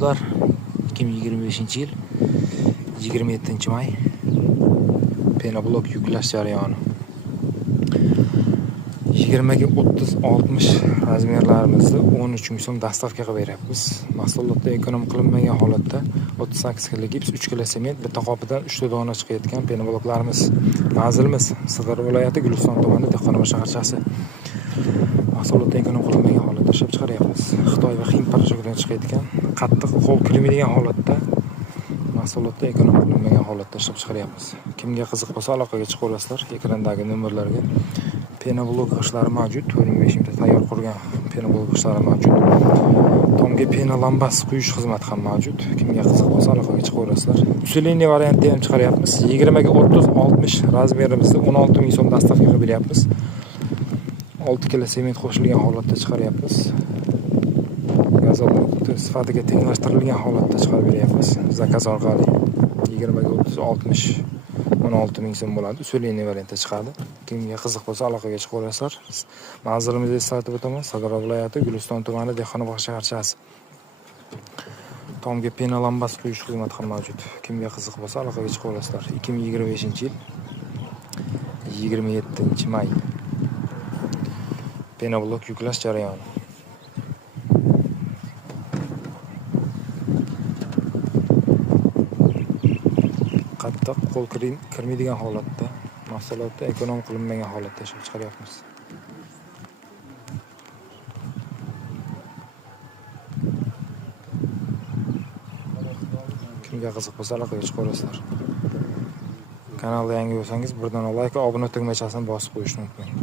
do'stlar, 2025-yil 27-may penoblok yuklash jarayoni. 20 ga 30-60 razmerlarimizda 13 ming so'm dastavka qilib beryapmiz. Mahsulotda ekonom qilinmagan holatda 38 kg gips, 3 kg sement, bitta qopidan 3 ta dona chiqayotgan penobloklarimiz. Manzilimiz Sirdaryo viloyati Guliston tumani Dehqonobod shaharchasi. Mahsulotda ekonom qilinmagan holatda ishlab chiqaryapmiz. Xitoy va Hind parashyutidan chiqayotgan qattiq qo'l kirmaydigan holatda mahsulotda ekonom qilinmagan holatda ishlab chiqaryapmiz. Kimga qiziq bo'lsa aloqaga chiqib olasizlar. Ekrandagi nomerlarga penoblok g'ishlari mavjud. 45 mingta tayyor qurgan penoblok g'ishlari mavjud. Tomga pena lambas quyish xizmati ham mavjud. Kimga qiziq bo'lsa aloqaga chiqib olasizlar. Usulini variantda ham chiqaryapmiz. 20 ga 30-60 razmerimizda 16 ming so'm dastavka qilib beryapmiz. 6 kg sement qo'shilgan holatda chiqaryapmiz. Gazol sifatiga tenglashtirilgan holatda chiqarib beryapmiz. Zakaz orqali 20 ga 30-60 16 ming so'm bo'ladi. Usulini variantda chiqadi. Kimga qiziq bo'lsa aloqaga chiqib olasizlar. Manzilimizni eslatib o'taman. Sirdaryo viloyati Guliston tumani Dehqonobod shaharchasi. Tomga pena lambas quyish xizmati ham mavjud. Kimga qiziq bo'lsa aloqaga chiqib olasizlar. 2025-yil 27-may penoblok yuklash jarayoni. Qattiq qo'l kirmaydigan holatda, mahsulotda ekonom qilinmagan holatda ishlab chiqaryapmiz. Kimga qiziq bo'lsa aloqaga chiqib olasizlar. Kanalga yangi bo'lsangiz birdan like, obuna tugmachasini bosib qo'yish mumkin.